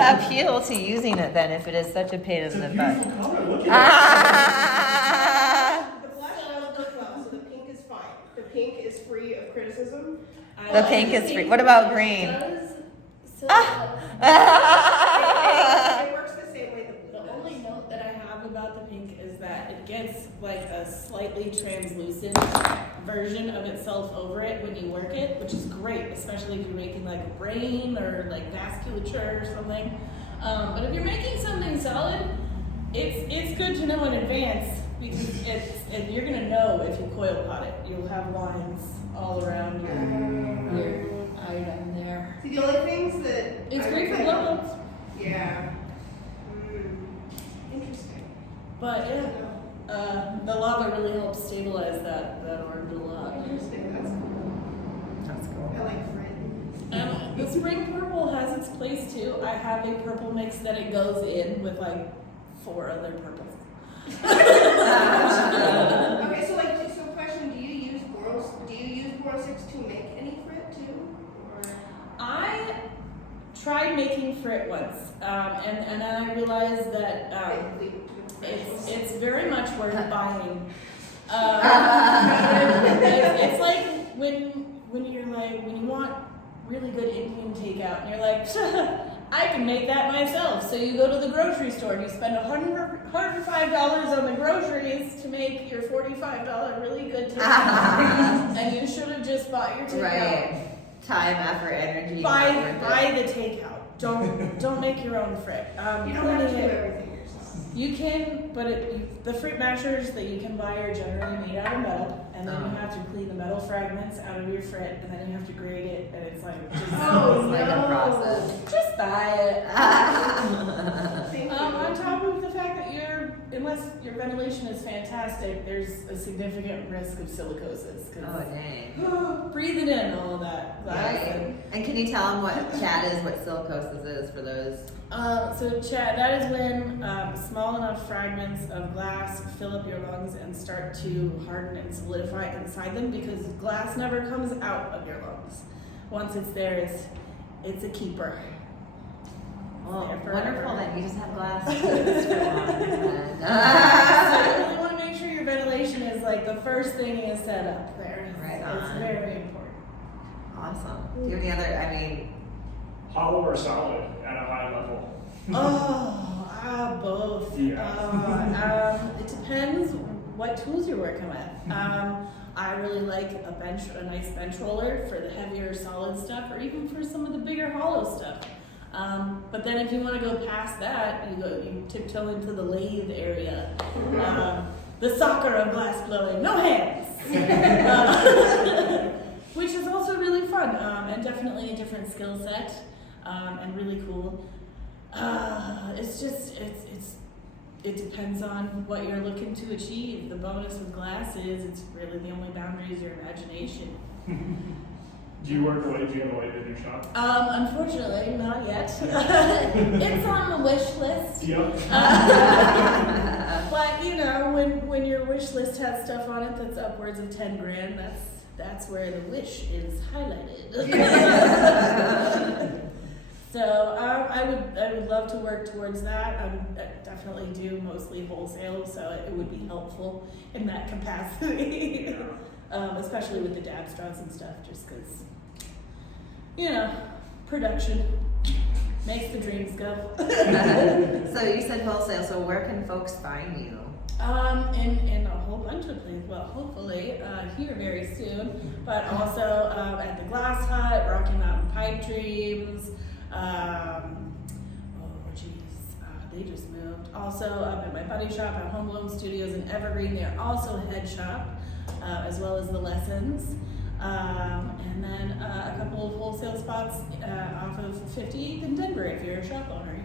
the appeal to using it then if it is such a pain in the butt? It's a beautiful color. Look at The black does work well, so the pink is fine. The pink is free of criticism. The pink is free. What about green? It works the same way the blue The does. only note that I have about the pink is that it gets like a slightly translucent version of itself over it when you work it, which is great, especially if you're making like a brain or like vasculature or something. But if you're making something solid, it's good to know in advance because you're gonna know if you coil pot it. You'll have lines all around your item there. See, the only things that It's I great would for say- blowouts. Yeah. Interesting. But yeah, the lava really helps stabilize that orange a lot. Interesting. That's cool. That's cool. I like Fred. The spring purple has its place too. I have a purple mix that it goes in with like 4 other purples. Okay, so question: Do you use borosix to make any frit too? Or? I tried making frit once, and then I realized that it's very much worth buying. It's like when you want really good Indian takeout, and you're like, I can make that myself. So you go to the grocery store and you spend $105 on the groceries to make your $45 really good takeout. And you should have just bought your takeout. Right. Time, effort, energy. Buy not worth it. the takeout. Don't make your own frit. You don't have to do everything yourself. You can, but the fruit mashers that you can buy are generally made out of metal, and then you have to clean the metal fragments out of your frit, and then you have to grate it, and it's like just, It's like a process. just buy it. Thank you. On top of the fact that unless your ventilation is fantastic, there's a significant risk of silicosis. Oh, dang. Breathing in all of that glass. Right. And can you tell them what chat is, what silicosis is for those? So Chad, that is when small enough fragments of glass fill up your lungs and start to harden and solidify inside them, because glass never comes out of your lungs. Once it's there, it's a keeper. Well, There forever. wonderful that you just have glass. For long. So you really want to make sure your ventilation is like the first thing you set up there. Right It's on. very important. Awesome. Do you have any other, hollow or solid at a high level. Both. Yeah. It depends what tools you're working with. I really like a nice bench roller for the heavier solid stuff, or even for some of the bigger hollow stuff. But then if you want to go past that, you tiptoe into the lathe area. The soccer of glass blowing, no hands. Which is also really fun, and definitely a different skill set, and really cool. It depends on what you're looking to achieve. The bonus with glass is it's really the only boundary is your imagination. Do you have a lathe in your shop? Unfortunately, not yet. It's on the wish list. Yep. But when your wish list has stuff on it that's upwards of 10 grand, that's where the wish is highlighted. So I would love to work towards that. I definitely do mostly wholesale, so it would be helpful in that capacity, especially with the dab straws and stuff, just because, production makes the dreams go. So you said wholesale, so where can folks find you? In a whole bunch of places. Well, hopefully here very soon, but also at the Glass Hut, Rocky Mountain Pipe Dreams. They just moved. Also at my buddy shop at Home Bloom Studios in Evergreen. They're also head shop, as well as the lessons. And then a couple of wholesale spots off of 58th in Denver. If you're a shop owner, you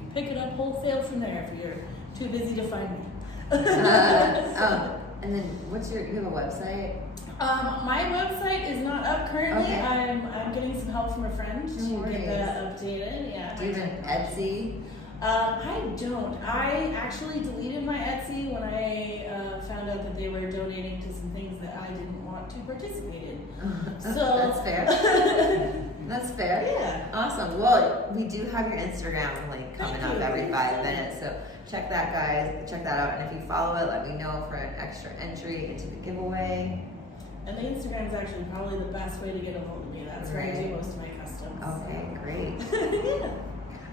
can pick it up wholesale from there if you're too busy to find me. And then you have a website? My website is not up currently. Okay. I'm getting some help from a friend No to worries. get that updated. Yeah. Do you have an Etsy? I don't. I actually deleted my Etsy when I found out that they were donating to some things that I didn't want to participate in. So That's fair. That's fair. Yeah. Awesome. Well, we do have your Instagram link coming Thank up you. every 5 minutes, so check that, guys. Check that out, and if you follow it, let me know for an extra entry into the giveaway. And the Instagram is actually probably the best way to get a hold of me. That's where I do most of my customs. Okay, great.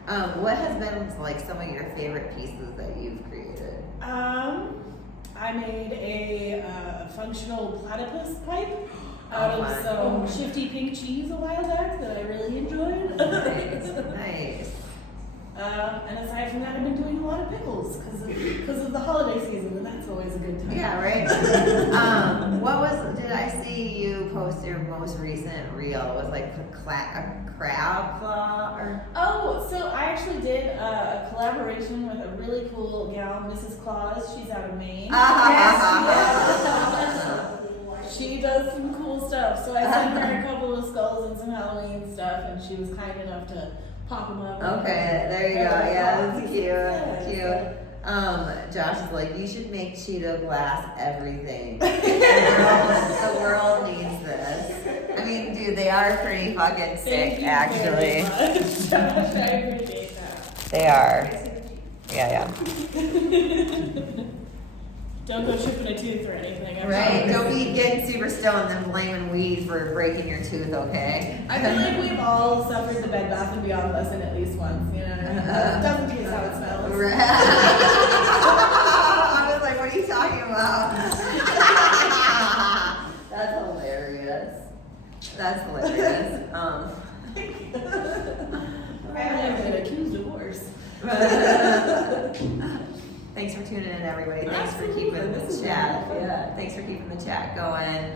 Yeah. What has been like some of your favorite pieces that you've created? I made a functional platypus pipe out of fun. some shifty pink cheese a while back that I really enjoyed. Nice, nice. And aside from that, I've been doing a lot of pickles because of the holiday season, and that's always a good time. Yeah, right. Did I see you post your most recent reel? It was like a crab claw or? Oh, so I actually did a collaboration with a really cool gal, Mrs. Claus. She's out of Maine. She does some cool stuff. So I sent her a couple of skulls and some Halloween stuff, and she was kind enough to pop them up. Okay, there you go. Yeah, that's cute. Yeah, Cute. Josh is like, you should make Cheeto glass everything. The world needs this. I mean, dude, they are pretty fucking sick, Thank you actually. very much, Josh. I appreciate that. They are. Yeah. Don't go chipping a tooth or anything. I Right. promise. Don't be getting super stoned and then blaming weed for breaking your tooth, okay? I feel like we've all suffered the Bed Bath and Beyond lesson at least once, you know what I mean? It doesn't taste how it smells. Right. I was like, what are you talking about? That's hilarious. That's hilarious. I have been accused of worse. Thanks for tuning in, everybody. Thanks for Absolutely. keeping the This is chat. really fun. Yeah, thanks for keeping the chat going.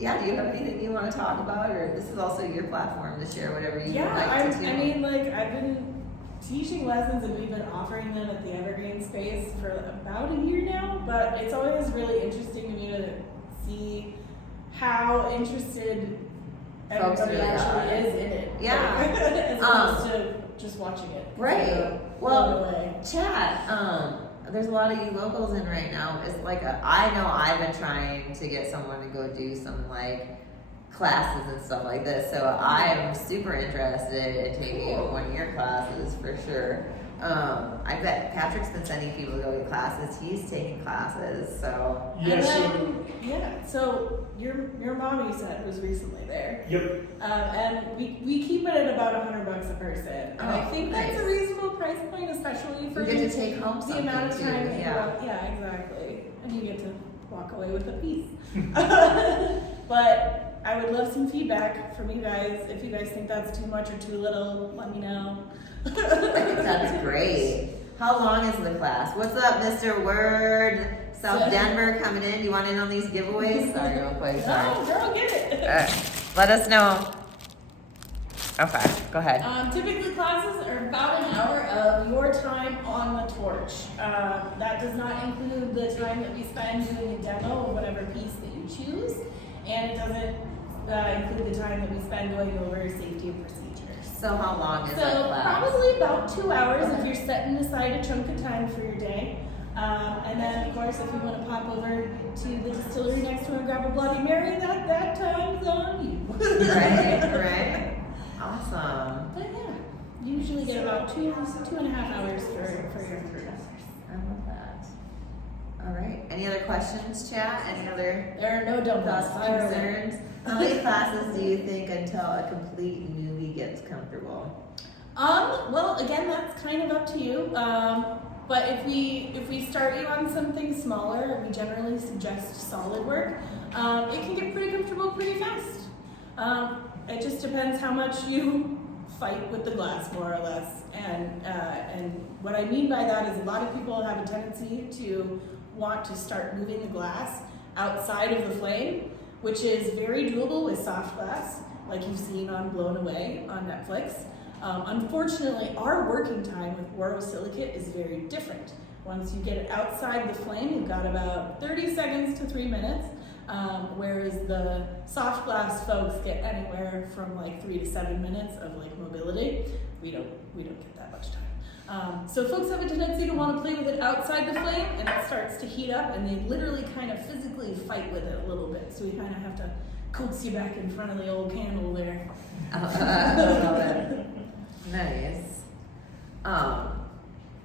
Yeah, do you have anything you want to talk about, or this is also your platform to share whatever you would like to do? I mean, like, I've been teaching lessons and we've been offering them at the Evergreen space for about a year now, but it's always really interesting to me to see how interested Folks everybody really actually are. is in it. Yeah. As opposed to just watching it. Right. Blown Well, away. chat, there's a lot of you locals in right now. It's like I know I've been trying to get someone to go do some like classes and stuff like this. So I am super interested in taking one of your classes for sure. I bet Patrick's been sending people to go get classes. He's taking classes, so. Yes, And then, yeah, so your mom, you said, was recently there. yep. And we keep it at about $100 a person. And I Oh, think that's a nice. reasonable price point, especially for You get to take home the something amount of too. time that you Yeah. walk. Yeah, exactly. And you get to walk away with a piece. But I would love some feedback from you guys. If you guys think that's too much or too little, let me know. I think that's great. How long is the class? What's up, Mr. Word? South Denver coming in. You want in on these giveaways? Sorry, real quick. Sorry. No, girl, get it. Let us know. Okay, go ahead. Typically classes are about an hour of your time on the torch. That does not include the time that we spend doing a demo of whatever piece that you choose, and it doesn't include the time that we spend going over safety and procedures. So how long is that So class? probably about 2 hours if you're setting aside a chunk of time for your day. And then of course if you want to pop over to the distillery next to and grab a Bloody Mary, that time's on you. Right. Awesome. But yeah, you usually get about 2.5 hours for your class. I love that. All right. Any other questions, chat? Any other There are no dumb thoughts, thoughts. Fire away. concerns? How many classes do you think until a complete newbie gets comfortable? Well, again, that's kind of up to you. But if we start you on something smaller, we generally suggest solid work. It can get pretty comfortable pretty fast. It just depends how much you fight with the glass, more or less. And what I mean by that is a lot of people have a tendency to want to start moving the glass outside of the flame, which is very doable with soft glass, like you've seen on Blown Away on Netflix. Unfortunately, our working time with borosilicate is very different. Once you get it outside the flame, you've got about 30 seconds to 3 minutes, whereas the soft glass folks get anywhere from like 3 to 7 minutes of like mobility. We don't get that much time. So folks have a tendency to want to play with it outside the flame, and it starts to heat up, and they literally kind of physically fight with it a little bit. So we kind of have to coats you back in front of the old candle there. I love it. Nice.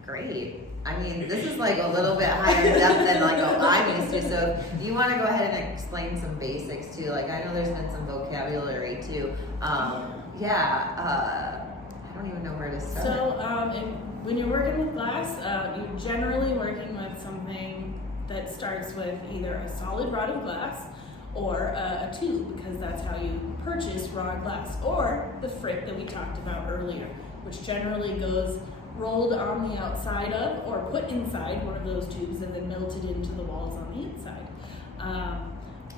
Great. I mean, this is like a little bit higher depth than like what I'm used to. So, do you want to go ahead and explain some basics too? Like, I know there's been some vocabulary too. I don't even know where to start. So, when you're working with glass, you're generally working with something that starts with either a solid rod of glass or a tube, because that's how you purchase raw glass, or the frit that we talked about earlier, which generally goes rolled on the outside of or put inside one of those tubes and then melted into the walls on the inside.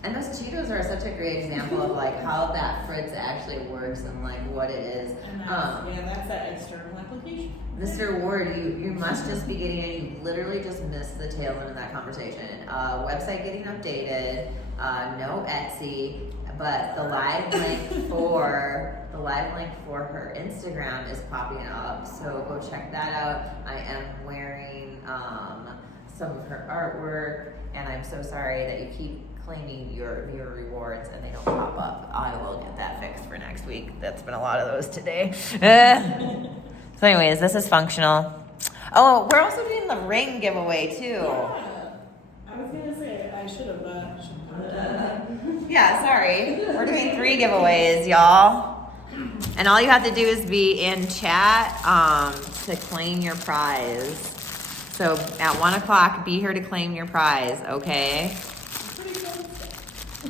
And those Cheetos are such a great example of like how that fritz actually works and like what it is. And that's that external application. Mr. Ward, you must just be getting in. You literally just missed the tail end of that conversation. Website getting updated. No Etsy, but the live link for her Instagram is popping up. So go check that out. I am wearing some of her artwork, and I'm so sorry that you keep claiming your rewards and they don't pop up. I will get that fixed for next week. That's been a lot of those today. So anyways, this is functional. Oh, we're also doing the ring giveaway too. Yeah. I was gonna say I should have Yeah, sorry. We're doing 3 giveaways, y'all. And all you have to do is be in chat to claim your prize. So at 1 o'clock, be here to claim your prize, okay?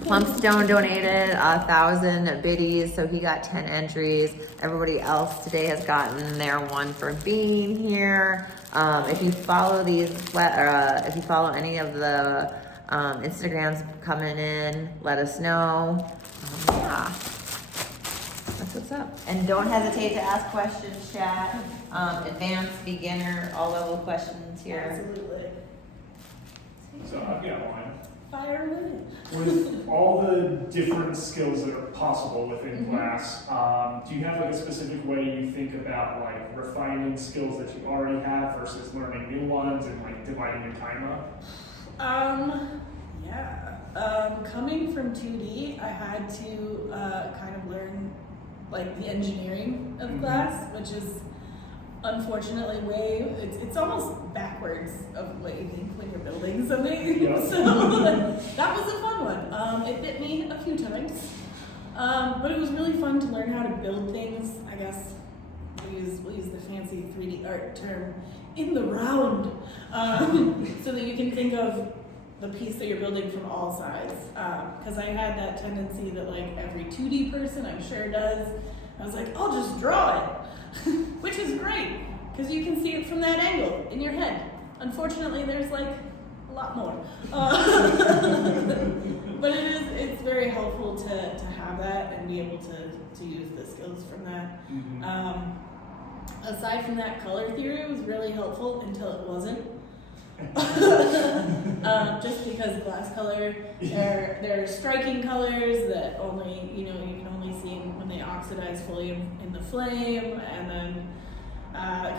Plumpstone donated 1,000 biddies, so he got 10 entries. Everybody else today has gotten their one for being here. If you follow if you follow any of the Instagrams coming in, let us know. Yeah, that's what's up. And don't hesitate to ask questions, chat. Advanced, beginner, all level questions here. Absolutely. So I've got one. Fire away. With all the different skills that are possible within glass, do you have like a specific way you think about like refining skills that you already have versus learning new ones and like dividing your time up? Coming from 2D, I had to kind of learn like the engineering of glass, which is unfortunately it's almost backwards of what you think when you're building something. Yeah. So that was a fun one. It bit me a few times, but it was really fun to learn how to build things. I guess we'll use the fancy 3D art term, in the round, so that you can think of the piece that you're building from all sides. Because I had that tendency that like every 2D person I'm sure does. I was like, I'll just draw it, which is great because you can see it from that angle in your head. Unfortunately, there's like a lot more. But it's very helpful to have that and be able to use the skills from that. Aside from that, color theory was really helpful until it wasn't. Just because glass color, there are striking colors that only you can only see when they oxidize fully in the flame, and then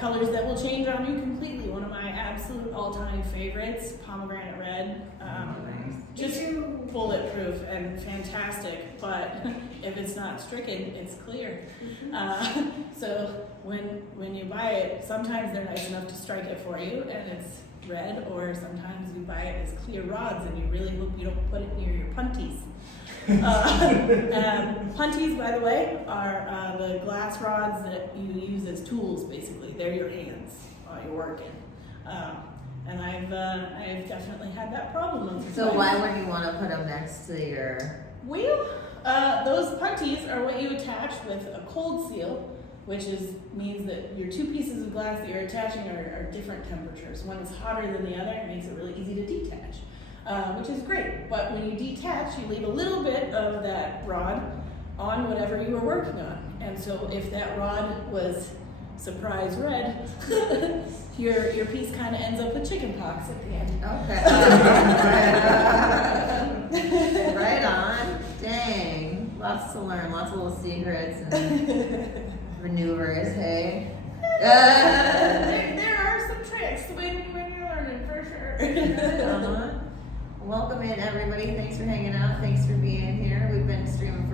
colors that will change on you completely. One of my absolute all-time favorites, pomegranate red. Just bulletproof and fantastic, but if it's not stricken, it's clear. So when you buy it, sometimes they're nice enough to strike it for you, and it's red, or sometimes you buy it as clear rods, and you really hope you don't put it near your punties. Punties, by the way, are the glass rods that you use as tools. Basically, they're your hands while you're working. And I've definitely had that problem. So why would you want to put them next to your? Well, those punties are what you attach with a cold seal, which means that your 2 pieces of glass that you're attaching are different temperatures. One is hotter than the other. It makes it really easy to detach, which is great. But when you detach, you leave a little bit of that rod on whatever you were working on. And so if that rod was surprise red, your piece kind of ends up with chicken pox at the end. Okay. Right on. Dang. Lots to learn. Lots of little secrets and maneuvers, hey? There are some tricks when you're learning, for sure. welcome in everybody. Thanks for hanging out. Thanks for being here. We've been streaming for